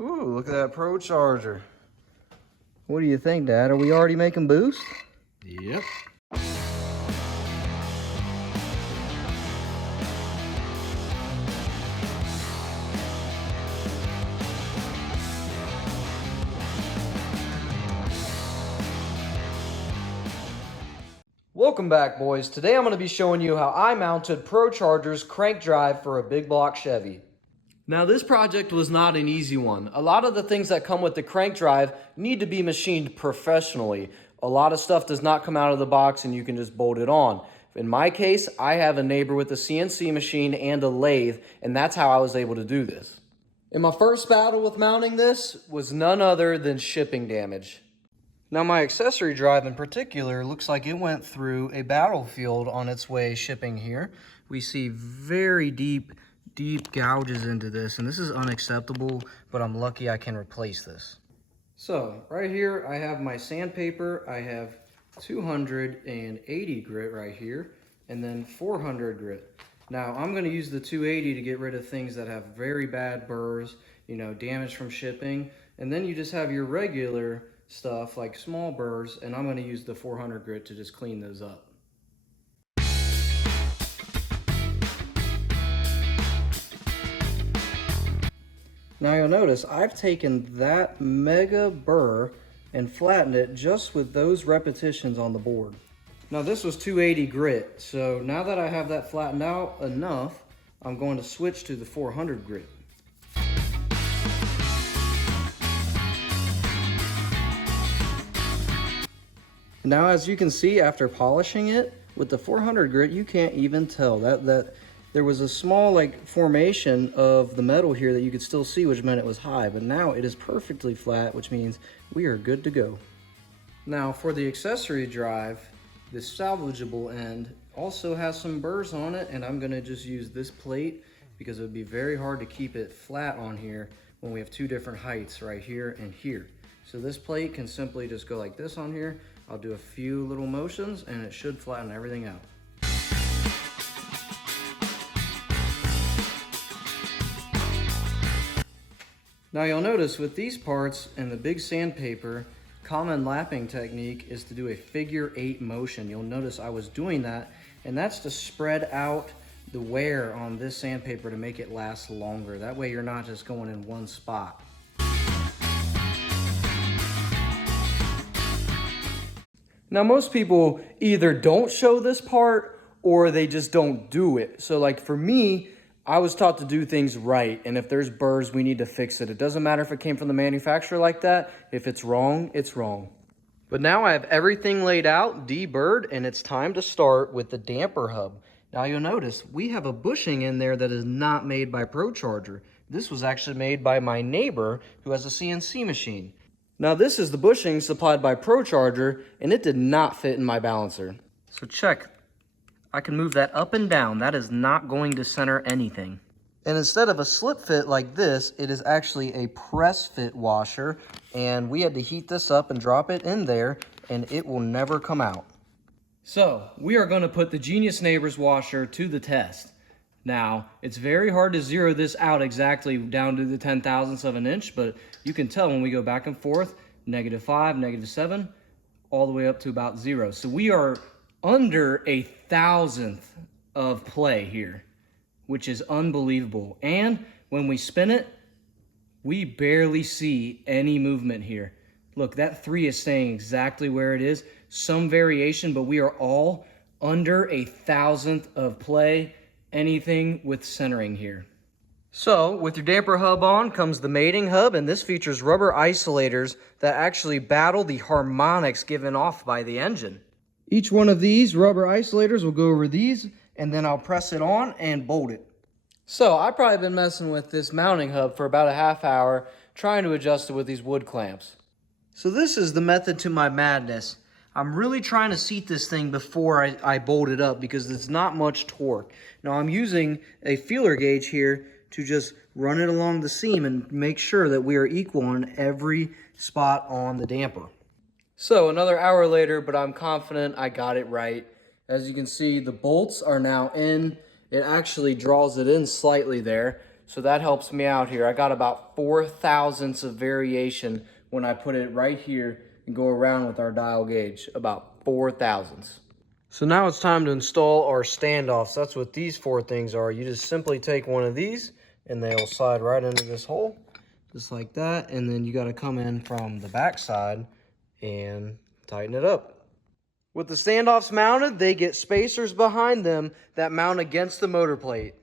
Ooh, look at that Procharger. What do you think, Dad? Are we already making boost? Yep. Welcome back, boys. Today I'm going to be showing you how I mounted Procharger's crank drive for a big block Chevy. Now, this project was not an easy one. A lot of the things that come with the crank drive need to be machined professionally. A lot of stuff does not come out of the box and you can just bolt it on. In my case, I have a neighbor with a CNC machine and a lathe, and that's how I was able to do this. And my first battle with mounting this was none other than shipping damage. Now, my accessory drive in particular looks like it went through a battlefield on its way shipping here. We see very deep gouges into this, and this is unacceptable, but I'm lucky I can replace this. So right here I have my sandpaper. I have 280 grit right here, and then 400 grit. Now I'm going to use the 280 to get rid of things that have very bad burrs, you know, damage from shipping, and then you just have your regular stuff like small burrs, and I'm going to use the 400 grit to just clean those up. Now you'll notice I've taken that mega burr and flattened it just with those repetitions on the board. Now this was 280 grit, so now that I have that flattened out enough, I'm going to switch to the 400 grit. Now as you can see, after polishing it with the 400 grit, you can't even tell that there was a small like formation of the metal here that you could still see, which meant it was high, but now it is perfectly flat, which means we are good to go. Now for the accessory drive, the salvageable end also has some burrs on it, and I'm gonna just use this plate because it would be very hard to keep it flat on here when we have two different heights right here and here. So this plate can simply just go like this on here. I'll do a few little motions and it should flatten everything out. Now you'll notice with these parts and the big sandpaper, common lapping technique is to do a figure 8 motion. You'll notice I was doing that, and that's to spread out the wear on this sandpaper to make it last longer. That way you're not just going in one spot. Now most people either don't show this part or they just don't do it. So like for me, I was taught to do things right, and if there's burrs, we need to fix it. It doesn't matter if it came from the manufacturer like that. If it's wrong, it's wrong. But now I have everything laid out, deburred, and it's time to start with the damper hub. Now you'll notice we have a bushing in there that is not made by Procharger. This was actually made by my neighbor who has a CNC machine. Now this is the bushing supplied by Procharger, and it did not fit in my balancer. So check. I can move that up and down. That is not going to center anything. And instead of a slip fit like this, it is actually a press fit washer. And we had to heat this up and drop it in there, and it will never come out. So we are going to put the Genius Neighbors washer to the test. Now, it's very hard to zero this out exactly down to the 10,000ths of an inch, but you can tell when we go back and forth, -5, -7, all the way up to about 0. So we are under 1,000th of play here, which is unbelievable. And when we spin it, we barely see any movement here. Look, that 3 is staying exactly where it is. Some variation, but we are all under 1,000th of play, anything with centering here. So with your damper hub on comes the mating hub, and this features rubber isolators that actually battle the harmonics given off by the engine. Each one of these rubber isolators will go over these, and then I'll press it on and bolt it. So I've probably been messing with this mounting hub for about a half hour, trying to adjust it with these wood clamps. So this is the method to my madness. I'm really trying to seat this thing before I bolt it up because there's not much torque. Now I'm using a feeler gauge here to just run it along the seam and make sure that we are equal on every spot on the damper. So another hour later, but I'm confident I got it right. As you can see, the bolts are now in. It actually draws it in slightly there. So that helps me out here. I got about 4 thousandths of variation when I put it right here and go around with our dial gauge, about 4 thousandths. So now it's time to install our standoffs. That's what these 4 things are. You just simply take one of these and they'll slide right into this hole, just like that. And then you got to come in from the back side and tighten it up. With the standoffs mounted, they get spacers behind them that mount against the motor plate.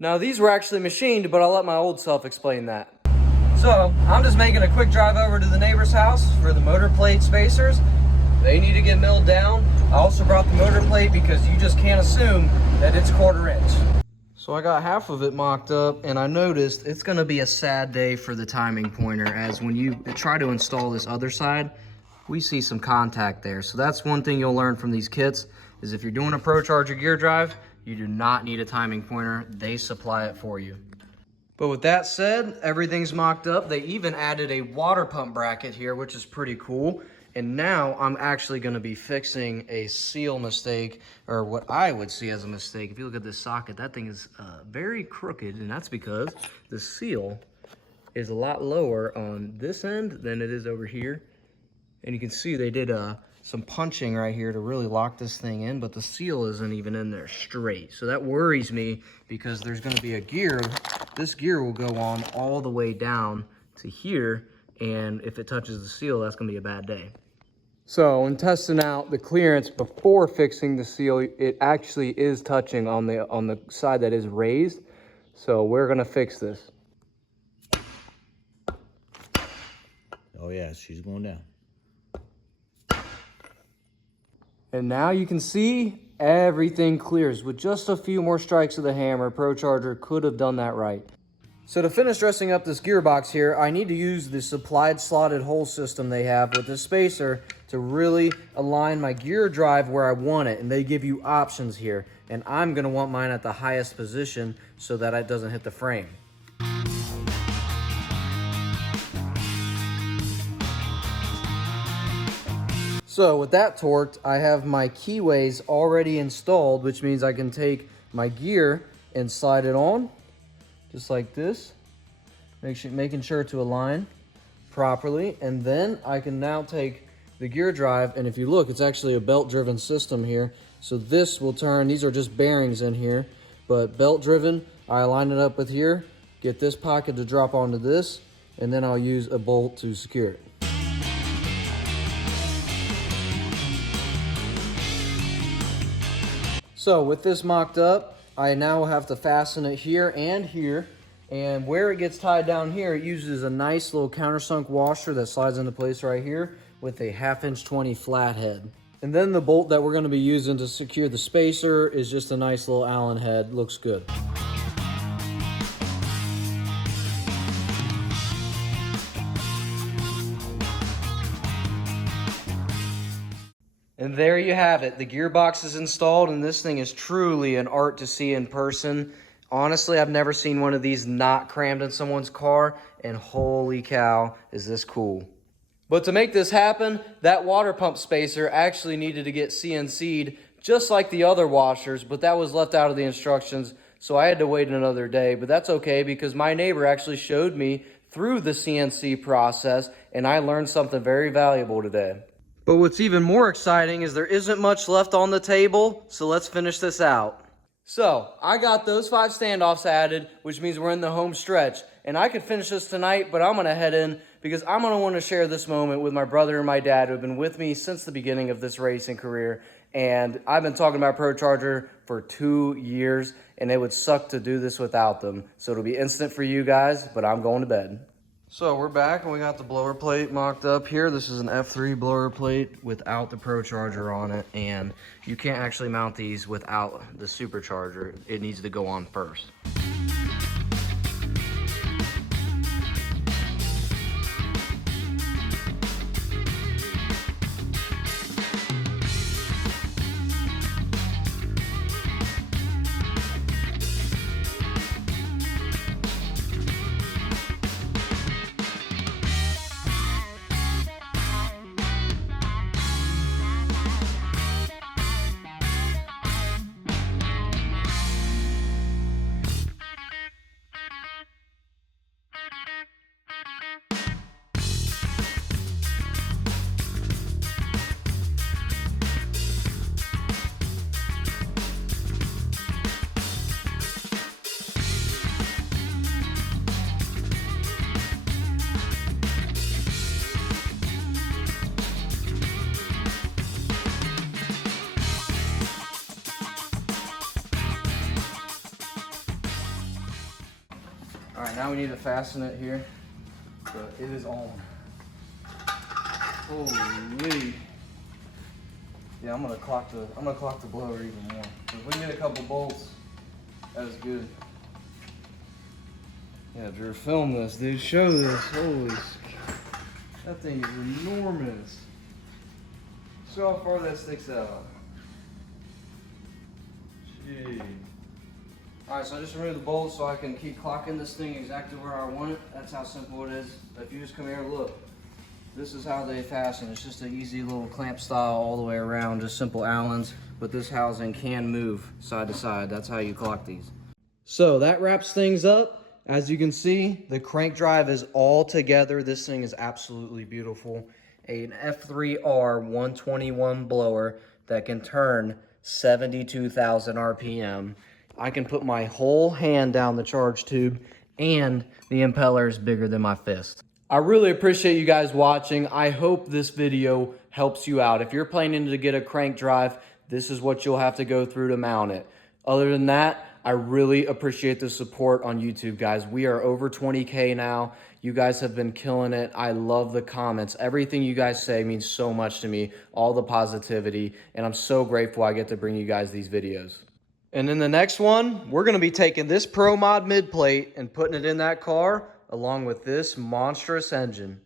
Now these were actually machined, but I'll let my old self explain that. So I'm just making a quick drive over to the neighbor's house for the motor plate spacers. They need to get milled down. I also brought the motor plate because you just can't assume that it's 1/4 inch. So I got half of it mocked up, and I noticed it's gonna be a sad day for the timing pointer, as when you try to install this other side, we see some contact there. So that's one thing you'll learn from these kits, is if you're doing a Procharger gear drive, you do not need a timing pointer. They supply it for you. But with that said, everything's mocked up. They even added a water pump bracket here, which is pretty cool. And now I'm actually gonna be fixing a seal mistake, or what I would see as a mistake. If you look at this socket, that thing is very crooked, and that's because the seal is a lot lower on this end than it is over here. And you can see they did some punching right here to really lock this thing in, but the seal isn't even in there straight. So that worries me because there's gonna be a gear. This gear will go on all the way down to here, and if it touches the seal, that's gonna be a bad day. So when testing out the clearance before fixing the seal, it actually is touching on the side that is raised. So we're gonna fix this. Oh yeah, she's going down. And now you can see everything clears. With just a few more strikes of the hammer, Procharger could have done that right. So to finish dressing up this gearbox here, I need to use the supplied slotted hole system they have with this spacer to really align my gear drive where I want it. And they give you options here. And I'm gonna want mine at the highest position so that it doesn't hit the frame. So with that torqued, I have my keyways already installed, which means I can take my gear and slide it on, just like this, making sure to align properly. And then I can now take the gear drive, and if you look, it's actually a belt-driven system here. So this will turn, these are just bearings in here, but belt-driven, I align it up with here, get this pocket to drop onto this, and then I'll use a bolt to secure it. So with this mocked up, I now have to fasten it here and here. And where it gets tied down here, it uses a nice little countersunk washer that slides into place right here with a 1/2 inch 20 flathead. And then the bolt that we're going to be using to secure the spacer is just a nice little Allen head. Looks good. And there you have it. The gearbox is installed, and this thing is truly an art to see in person. Honestly, I've never seen one of these not crammed in someone's car, and holy cow, is this cool. But to make this happen, that water pump spacer actually needed to get CNC'd just like the other washers, but that was left out of the instructions, so I had to wait another day. But that's okay, because my neighbor actually showed me through the CNC process, and I learned something very valuable today. But what's even more exciting is there isn't much left on the table, so let's finish this out. So, I got those 5 standoffs added, which means we're in the home stretch. And I could finish this tonight, but I'm going to head in because I'm going to want to share this moment with my brother and my dad who have been with me since the beginning of this racing career. And I've been talking about Procharger for 2 years, and it would suck to do this without them. So it'll be instant for you guys, but I'm going to bed. So we're back and we got the blower plate mocked up here. This is an F3 blower plate without the Procharger on it, and you can't actually mount these without the supercharger. It needs to go on first. now we need to fasten it here, but it is on. Holy. Yeah, I'm gonna clock the blower even more. If we can get a couple bolts, that is good. Yeah, Drew, film this, dude. Show this. Holy, that thing is enormous. See how far that sticks out. Gee. Alright, so I just removed the bolts so I can keep clocking this thing exactly where I want it. That's how simple it is. If you just come here and look, this is how they fasten. It's just an easy little clamp style all the way around, just simple Allens, but this housing can move side to side. That's how you clock these. So that wraps things up. As you can see, the crank drive is all together. This thing is absolutely beautiful. An F3R 121 blower that can turn 72,000 RPM. I can put my whole hand down the charge tube, and the impeller is bigger than my fist. I really appreciate you guys watching. I hope this video helps you out. If you're planning to get a crank drive, this is what you'll have to go through to mount it. Other than that, I really appreciate the support on YouTube, guys. We are over 20K now. You guys have been killing it. I love the comments. Everything you guys say means so much to me, all the positivity, and I'm so grateful I get to bring you guys these videos. And in the next one, we're gonna be taking this Pro Mod mid plate and putting it in that car along with this monstrous engine.